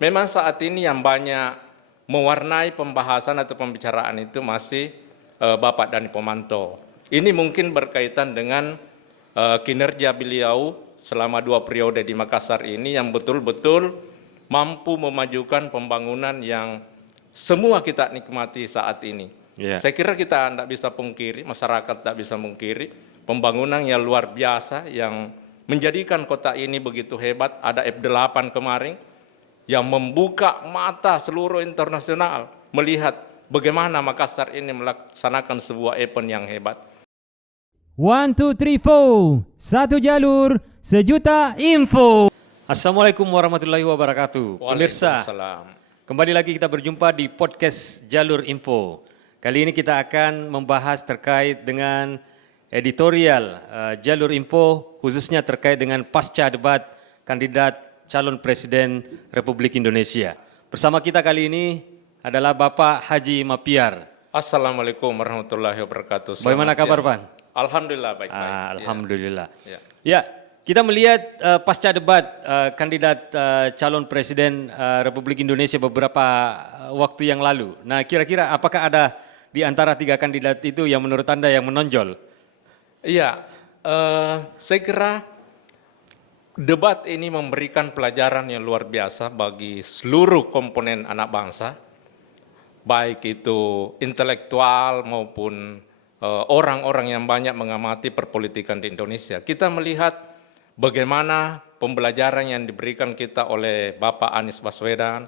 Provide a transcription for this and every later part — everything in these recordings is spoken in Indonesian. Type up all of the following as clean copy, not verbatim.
memang saat ini yang banyak mewarnai pembahasan atau pembicaraan itu masih Bapak Dani Pomanto. Ini mungkin berkaitan dengan kinerja beliau selama 2 periode di Makassar ini yang betul-betul mampu memajukan pembangunan yang semua kita nikmati saat ini. Saya kira kita tidak bisa pungkiri, masyarakat tidak bisa mungkiri, pembangunan yang luar biasa yang menjadikan kota ini begitu hebat. Ada F8 kemarin yang membuka mata seluruh internasional melihat bagaimana Makassar ini melaksanakan sebuah event yang hebat. 1, 2, 3, 4. Satu jalur, sejuta info. Assalamualaikum warahmatullahi wabarakatuh. Pemirsa, Waalaikumsalam. kembali lagi kita berjumpa di podcast Jalur Info. Kali ini kita akan membahas terkait dengan editorial Jalur Info, khususnya terkait dengan pasca debat kandidat calon presiden Republik Indonesia. Bersama kita kali ini adalah Bapak Haji Mapiar. Assalamualaikum warahmatullahi wabarakatuh. Bagaimana kabar, Pak? Alhamdulillah baik-baik. Alhamdulillah. Ya. Kita melihat pasca debat kandidat calon presiden Republik Indonesia beberapa waktu yang lalu. Nah, kira-kira apakah ada di antara 3 kandidat itu yang menurut Anda yang menonjol? Iya, saya kira debat ini memberikan pelajaran yang luar biasa bagi seluruh komponen anak bangsa, baik itu intelektual maupun orang-orang yang banyak mengamati perpolitikan di Indonesia. Kita melihat bagaimana pembelajaran yang diberikan kita oleh Bapak Anies Baswedan,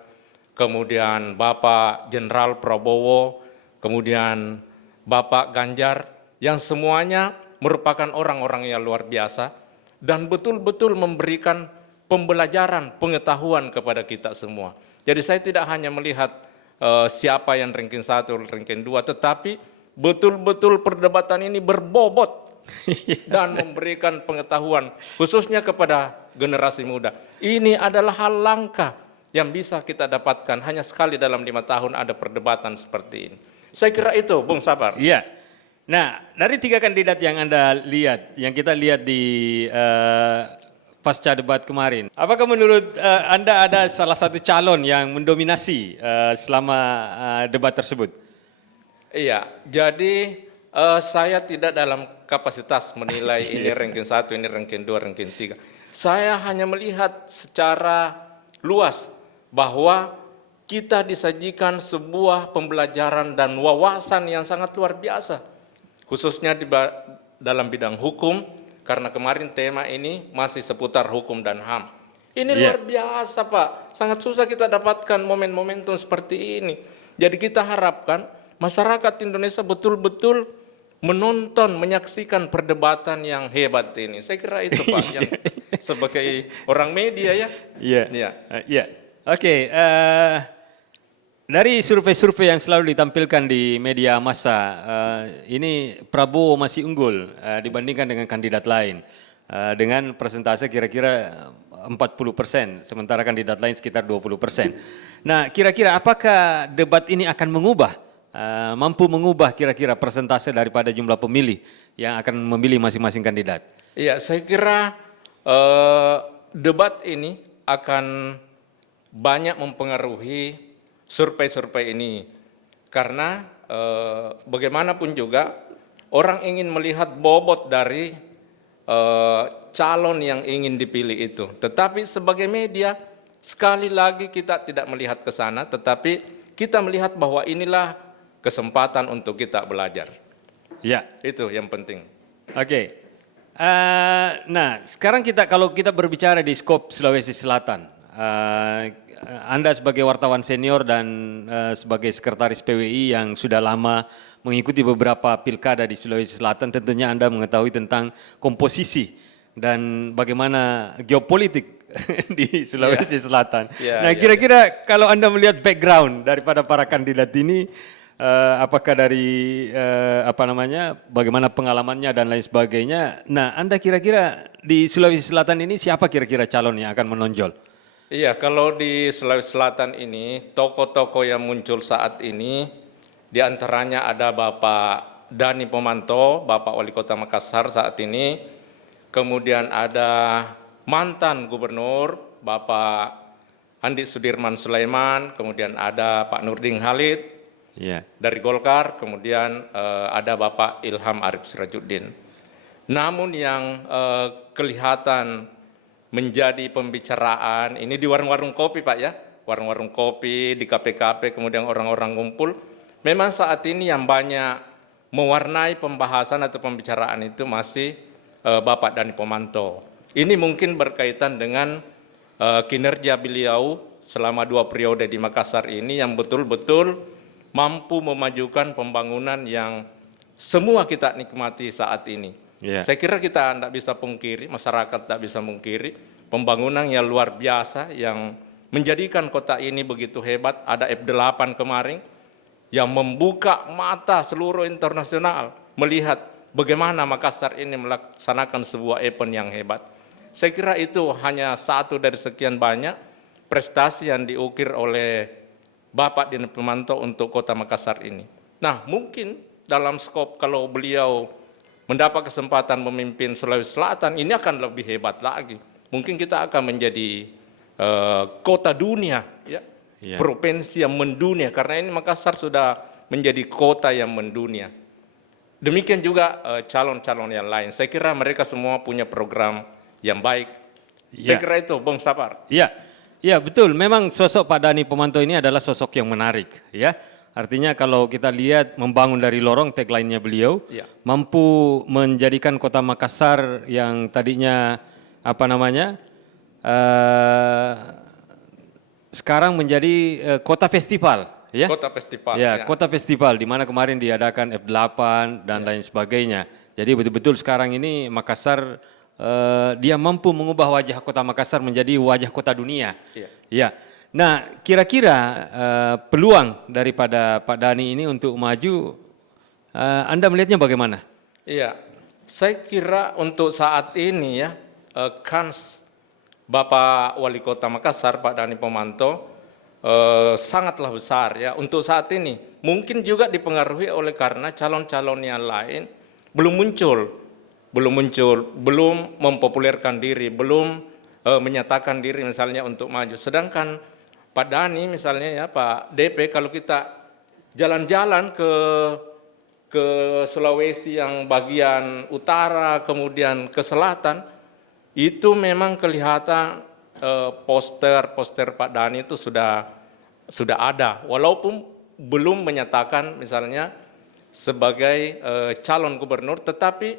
kemudian Bapak Jenderal Prabowo, kemudian Bapak Ganjar, yang semuanya merupakan orang-orang yang luar biasa dan betul-betul memberikan pembelajaran, pengetahuan kepada kita semua. Jadi saya tidak hanya melihat siapa yang ranking 1, ranking 2, tetapi betul-betul perdebatan ini berbobot dan memberikan pengetahuan khususnya kepada generasi muda. Ini adalah hal langka yang bisa kita dapatkan hanya sekali dalam 5 tahun ada perdebatan seperti ini. Saya kira itu, Bung Sabar. Iya. Nah, dari 3 kandidat yang Anda lihat, yang kita lihat di pasca debat kemarin, apakah menurut Anda ada salah satu calon yang mendominasi selama debat tersebut? Iya, jadi saya tidak dalam kapasitas menilai ini ranking 1, ini ranking 2, ranking 3. Saya hanya melihat secara luas bahwa kita disajikan sebuah pembelajaran dan wawasan yang sangat luar biasa. Khususnya dalam bidang hukum, karena kemarin tema ini masih seputar hukum dan HAM. Ini luar biasa, Pak. Sangat susah kita dapatkan momentum seperti ini. Jadi kita harapkan masyarakat Indonesia betul-betul menonton, menyaksikan perdebatan yang hebat ini. Saya kira itu, Pak, yang sebagai orang media ya. Iya. Oke, dari survei-survei yang selalu ditampilkan di media massa, ini Prabowo masih unggul dibandingkan dengan kandidat lain. Dengan persentase kira-kira 40%, sementara kandidat lain sekitar 20%. Nah, kira-kira apakah debat ini akan mampu mengubah kira-kira persentase daripada jumlah pemilih yang akan memilih masing-masing kandidat? Iya, saya kira debat ini akan banyak mempengaruhi survei-survei ini. Karena bagaimanapun juga orang ingin melihat bobot dari calon yang ingin dipilih itu. Tetapi sebagai media, sekali lagi kita tidak melihat ke sana, tetapi kita melihat bahwa inilah kesempatan untuk kita belajar. Ya, itu yang penting. Oke. Nah, sekarang kalau kita berbicara di skop Sulawesi Selatan, Anda sebagai wartawan senior dan sebagai sekretaris PWI yang sudah lama mengikuti beberapa pilkada di Sulawesi Selatan, tentunya Anda mengetahui tentang komposisi dan bagaimana geopolitik di Sulawesi Selatan. Nah, kira-kira kalau Anda melihat background daripada para kandidat ini, apakah dari bagaimana pengalamannya dan lain sebagainya. Nah, Anda kira-kira di Sulawesi Selatan ini siapa kira-kira calon yang akan menonjol? Iya, kalau di Sulawesi Selatan ini tokoh-tokoh yang muncul saat ini di antaranya ada Bapak Dani Pomanto, Bapak Wali Kota Makassar saat ini. Kemudian ada mantan gubernur Bapak Andi Sudirman Sulaiman, kemudian ada Pak Nurdin Halid Ya. dari Golkar, kemudian ada Bapak Ilham Arif Sirajuddin. Namun yang kelihatan menjadi pembicaraan ini di warung-warung kopi Pak ya, warung-warung kopi, di kafe-kafe, kemudian orang-orang ngumpul. Memang saat ini yang banyak mewarnai pembahasan atau pembicaraan itu masih Bapak Dhani Pomanto. Ini mungkin berkaitan dengan kinerja beliau selama 2 periode di Makassar ini yang betul-betul mampu memajukan pembangunan yang semua kita nikmati saat ini. Yeah. Saya kira kita tidak bisa pungkiri, masyarakat tidak bisa mungkiri, pembangunan yang luar biasa yang menjadikan kota ini begitu hebat. Ada F8 kemarin yang membuka mata seluruh internasional melihat bagaimana Makassar ini melaksanakan sebuah event yang hebat. Saya kira itu hanya satu dari sekian banyak prestasi yang diukir oleh Bapak Dhani Pomanto untuk kota Makassar ini. Nah, mungkin dalam skop kalau beliau mendapat kesempatan memimpin Sulawesi Selatan, ini akan lebih hebat lagi. Mungkin kita akan menjadi kota dunia, ya, provinsi yang mendunia, karena ini Makassar sudah menjadi kota yang mendunia. Demikian juga calon-calon yang lain. Saya kira mereka semua punya program yang baik. Saya kira itu, Bung Sapar. Iya, ya betul. Memang sosok Pak Dhani Pomanto ini adalah sosok yang menarik, ya. Artinya kalau kita lihat membangun dari lorong, tagline-nya beliau, Ya. mampu menjadikan kota Makassar yang tadinya sekarang menjadi kota festival, ya. Kota festival. Ya, kota festival di mana kemarin diadakan F8 dan lain sebagainya. Jadi betul-betul sekarang ini Makassar dia mampu mengubah wajah kota Makassar menjadi wajah kota dunia. Iya. Ya. Nah, kira-kira peluang daripada Pak Dhani ini untuk maju, Anda melihatnya bagaimana? Iya, saya kira untuk saat ini ya, kans Bapak Wali Kota Makassar, Pak Dhani Pomanto, sangatlah besar ya untuk saat ini. Mungkin juga dipengaruhi oleh karena calon-calon yang lain belum muncul, belum mempopulerkan diri, belum menyatakan diri misalnya untuk maju. Sedangkan Pak Dhani misalnya ya, Pak DP, kalau kita jalan-jalan ke Sulawesi yang bagian utara, kemudian ke selatan, itu memang kelihatan poster Pak Dhani itu sudah ada, walaupun belum menyatakan misalnya sebagai calon gubernur, tetapi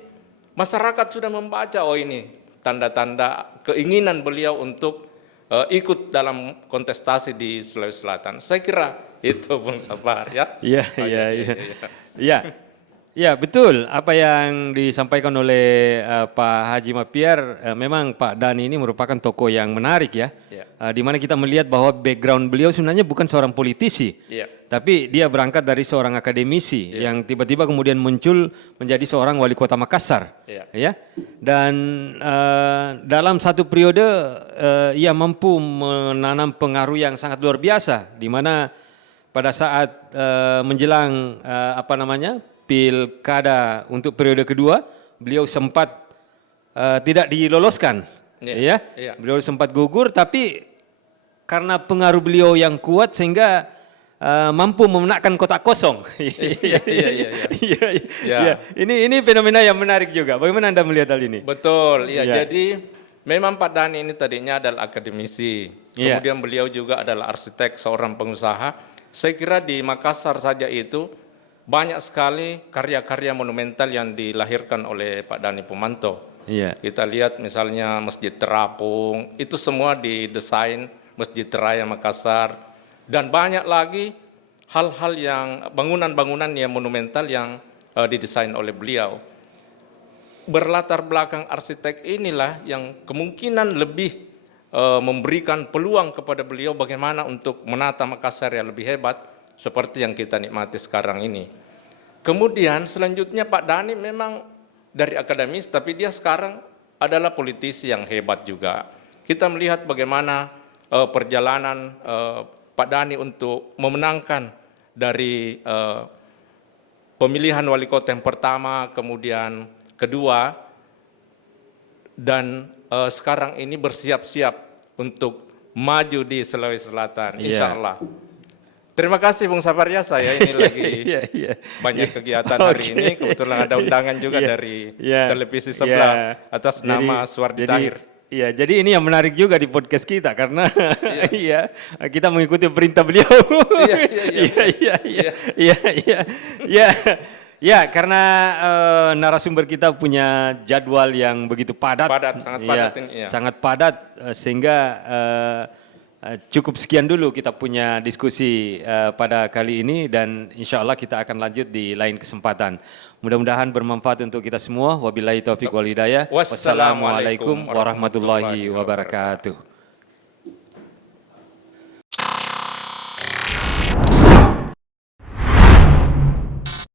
masyarakat sudah membaca, oh ini tanda-tanda keinginan beliau untuk ikut dalam kontestasi di Sulawesi Selatan. Saya kira itu Bung Sapar ya. Iya, iya. Ya, betul. Apa yang disampaikan oleh Pak Haji Mapiar, memang Pak Dhani ini merupakan tokoh yang menarik ya. Ya. Di mana kita melihat bahwa background beliau sebenarnya bukan seorang politisi. Ya. Tapi dia berangkat dari seorang akademisi yang tiba-tiba kemudian muncul menjadi seorang wali kota Makassar. Ya. Dan dalam satu periode ia mampu menanam pengaruh yang sangat luar biasa, di mana pada saat menjelang pilkada untuk periode kedua, beliau sempat tidak diloloskan. Ya. Beliau sempat gugur, tapi karena pengaruh beliau yang kuat sehingga mampu memenangkan kota kosong. Ini fenomena yang menarik juga. Bagaimana Anda melihat hal ini? Betul, ya. Jadi memang Pak Dhani ini tadinya adalah akademisi, kemudian beliau juga adalah arsitek, seorang pengusaha. Saya kira di Makassar saja itu banyak sekali karya-karya monumental yang dilahirkan oleh Pak Dhani Pomanto. Kita lihat misalnya Masjid Terapung, itu semua didesain Masjid Raya Makassar. Dan banyak lagi hal-hal yang bangunan-bangunan yang monumental yang didesain oleh beliau. Berlatar belakang arsitek inilah yang kemungkinan lebih memberikan peluang kepada beliau bagaimana untuk menata Makassar yang lebih hebat seperti yang kita nikmati sekarang ini. Kemudian selanjutnya Pak Dhani memang dari akademis, tapi dia sekarang adalah politisi yang hebat juga. Kita melihat bagaimana perjalanan Pak Dhani untuk memenangkan dari pemilihan wali kota yang pertama, kemudian kedua, dan sekarang ini bersiap-siap untuk maju di Sulawesi Selatan, Iya. insya Allah. Terima kasih Bung Sapariasa ya, ini lagi Iya, iya. banyak kegiatan hari Oke. ini. Kebetulan ada undangan juga Iya, dari iya, televisi sebelah iya. atas nama Suwardi Tahir. Iya, jadi ini yang menarik juga di podcast kita karena iya kita mengikuti perintah beliau. Iya, iya, iya. Ya, karena narasumber kita punya jadwal yang begitu padat. Padat, sangat padat Iya, ini, iya. sangat padat sehingga cukup sekian dulu kita punya diskusi pada kali ini dan insya Allah kita akan lanjut di lain kesempatan. Mudah-mudahan bermanfaat untuk kita semua. Wabillahi taufiq wal hidayah. Wassalamualaikum Wassalamualaikum warahmatullahi wabarakatuh.